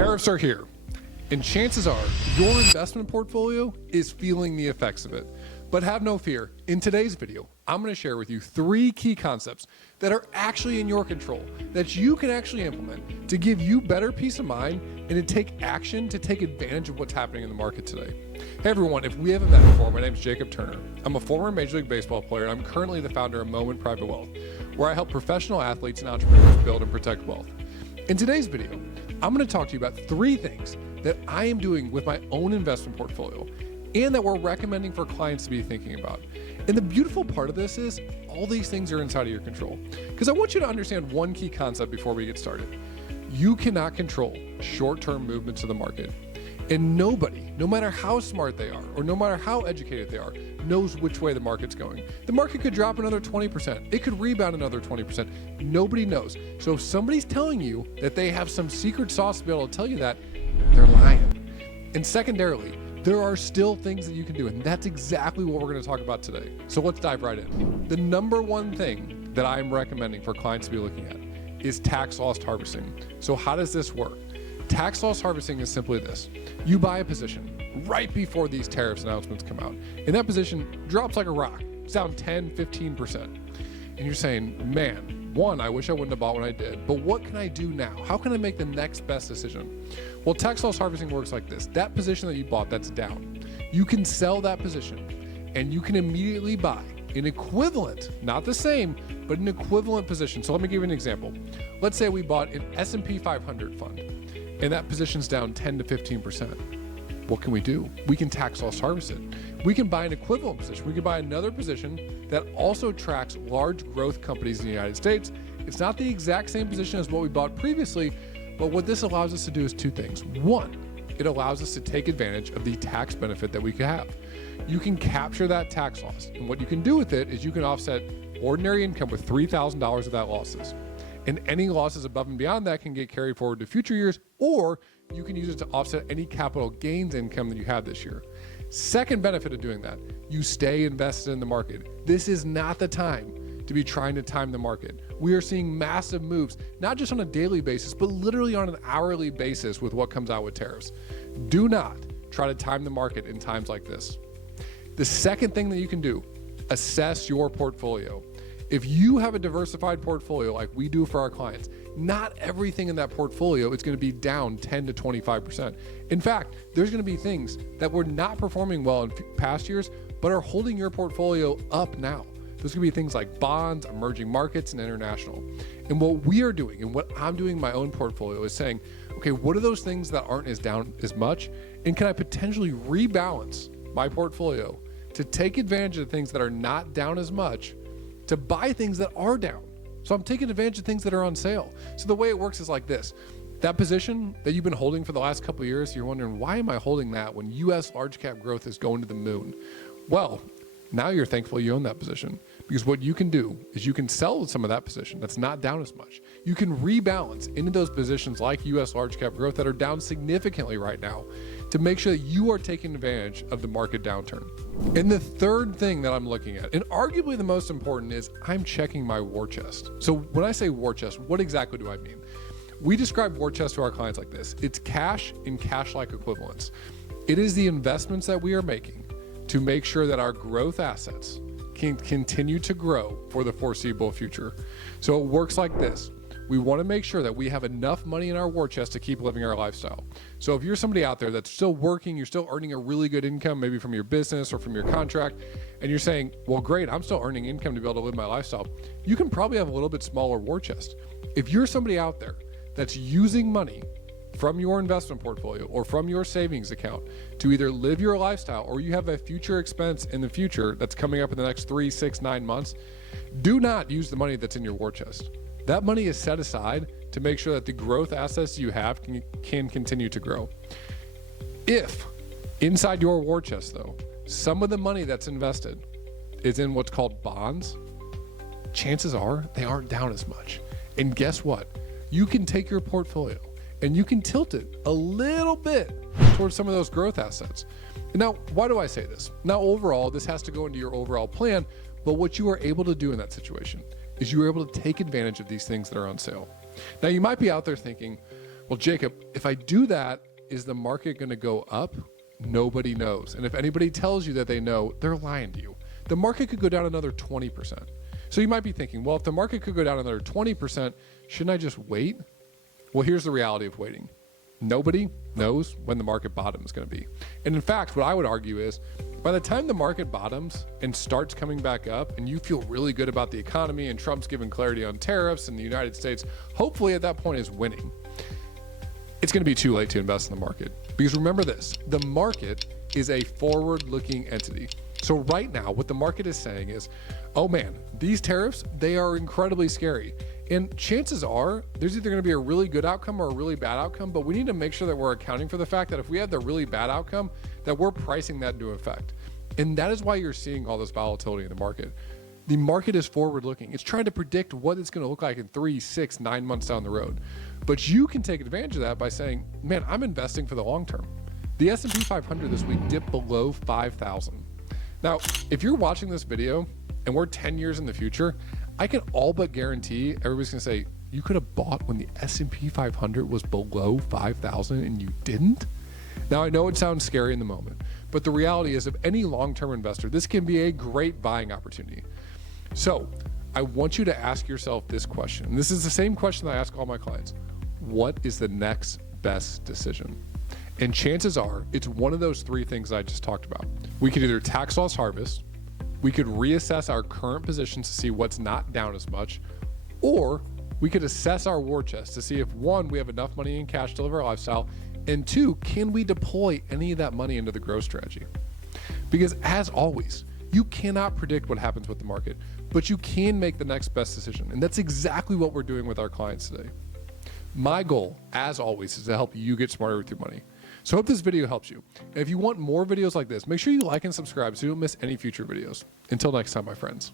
Tariffs are here, and chances are your investment portfolio is feeling the effects of it. But have no fear, in today's video, I'm going to share with you 3 key concepts that are actually in your control, that you can actually implement to give you better peace of mind and to take action to take advantage of what's happening in the market today. Hey everyone, if we haven't met before, my name is Jacob Turner. I'm a former Major League Baseball player, and I'm currently the founder of Moment Private Wealth, where I help professional athletes and entrepreneurs build and protect wealth. In today's video, I'm going to talk to you about 3 things that I am doing with my own investment portfolio and that we're recommending for clients to be thinking about. And the beautiful part of this is all these things are inside of your control. Because I want you to understand one key concept before we get started. You cannot control short-term movements of the market. And nobody, no matter how smart they are or no matter how educated they are, knows which way the market's going. The market could drop another 20%. It could rebound another 20%. Nobody knows. So if somebody's telling you that they have some secret sauce to be able to tell you that, they're lying. And secondarily, there are still things that you can do, and that's exactly what we're going to talk about today. So let's dive right in. The number one thing that I'm recommending for clients to be looking at is tax loss harvesting. So how does this work? Tax loss harvesting is simply this. You buy a position right before these tariffs announcements come out, and that position drops like a rock. It's down 10, 15%. And you're saying, man, one, I wish I wouldn't have bought when I did, but what can I do now? How can I make the next best decision? Well, tax loss harvesting works like this. That position that you bought that's down, you can sell that position and you can immediately buy an equivalent, not the same, but an equivalent position. So let me give you an example. Let's say we bought an S&P 500 fund and that position's down 10 to 15%. What can we do? We can tax loss harvest it. We can buy an equivalent position. We can buy another position that also tracks large growth companies in the United States. It's not the exact same position as what we bought previously, but what this allows us to do is 2 things. One, it allows us to take advantage of the tax benefit that we could have. You can capture that tax loss, and what you can do with it is you can offset ordinary income with $3,000 of that losses. And any losses above and beyond that can get carried forward to future years, or you can use it to offset any capital gains income that you have this year. Second benefit of doing that, you stay invested in the market. This is not the time to be trying to time the market. We are seeing massive moves, not just on a daily basis, but literally on an hourly basis with what comes out with tariffs. Do not try to time the market in times like this. The second thing that you can do, assess your portfolio. If you have a diversified portfolio like we do for our clients, not everything in that portfolio is going to be down 10 to 25%. In fact, there's going to be things that were not performing well in past years, but are holding your portfolio up now. Those could be things like bonds, emerging markets, and international. And what we are doing and what I'm doing in my own portfolio is saying, okay, what are those things that aren't as down as much? And can I potentially rebalance my portfolio to take advantage of the things that are not down as much to buy things that are down? So I'm taking advantage of things that are on sale. So the way it works is like this. That position that you've been holding for the last couple of years, you're wondering, why am I holding that when US large cap growth is going to the moon? Well, now you're thankful you own that position, because what you can do is you can sell some of that position that's not down as much. You can rebalance into those positions like US large cap growth that are down significantly right now to make sure that you are taking advantage of the market downturn. And the third thing that I'm looking at, and arguably the most important, is I'm checking my war chest. So when I say war chest, what exactly do I mean? We describe war chest to our clients like this. It's cash and cash-like equivalents. It is the investments that we are making to make sure that our growth assets can continue to grow for the foreseeable future. So it works like this. We want to make sure that we have enough money in our war chest to keep living our lifestyle. So if you're somebody out there that's still working, you're still earning a really good income, maybe from your business or from your contract, and you're saying, well, great, I'm still earning income to be able to live my lifestyle, you can probably have a little bit smaller war chest. If you're somebody out there that's using money from your investment portfolio or from your savings account to either live your lifestyle, or you have a future expense in the future that's coming up in the next 3, 6, 9 months, do not use the money that's in your war chest. That money is set aside to make sure that the growth assets you have can continue to grow. If inside your war chest, though, some of the money that's invested is in what's called bonds, chances are they aren't down as much. And guess what? You can take your portfolio and you can tilt it a little bit towards some of those growth assets. And now, why do I say this? Now, overall, this has to go into your overall plan, but what you are able to do in that situation is you are able to take advantage of these things that are on sale. Now, you might be out there thinking, Well, Jacob, if I do that, is the market going to go up? Nobody knows. And if anybody tells you that they know, they're lying to you. The market could go down another 20%. So you might be thinking, well, if the market could go down another 20%, shouldn't I just wait? Well, here's the reality of waiting. Nobody knows when the market bottom is going to be. And in fact, what I would argue is by the time the market bottoms and starts coming back up and you feel really good about the economy and Trump's given clarity on tariffs and the United States, hopefully at that point is winning, it's going to be too late to invest in the market. Because remember this, the market is a forward-looking entity. So right now, what the market is saying is, oh man, these tariffs, they are incredibly scary. And chances are there's either going to be a really good outcome or a really bad outcome, but we need to make sure that we're accounting for the fact that if we have the really bad outcome, that we're pricing that into effect. And that is why you're seeing all this volatility in the market. The market is forward-looking. It's trying to predict what it's going to look like in 3, 6, 9 months down the road. But you can take advantage of that by saying, man, I'm investing for the long term. The S&P 500 this week dipped below 5,000. Now, if you're watching this video and we're 10 years in the future, I can all but guarantee everybody's gonna say, you could have bought when the S&P 500 was below 5,000 and you didn't? Now, I know it sounds scary in the moment, but the reality is, of any long-term investor, this can be a great buying opportunity. So I want you to ask yourself this question. And this is the same question that I ask all my clients. What is the next best decision? And chances are it's one of those three things I just talked about. We could either tax loss harvest, we could reassess our current positions to see what's not down as much, or we could assess our war chest to see if one, we have enough money in cash to live our lifestyle, and two, can we deploy any of that money into the growth strategy? Because as always, you cannot predict what happens with the market, but you can make the next best decision. And that's exactly what we're doing with our clients today. My goal, as always, is to help you get smarter with your money. So I hope this video helps you. And if you want more videos like this, make sure you like and subscribe so you don't miss any future videos. Until next time, my friends.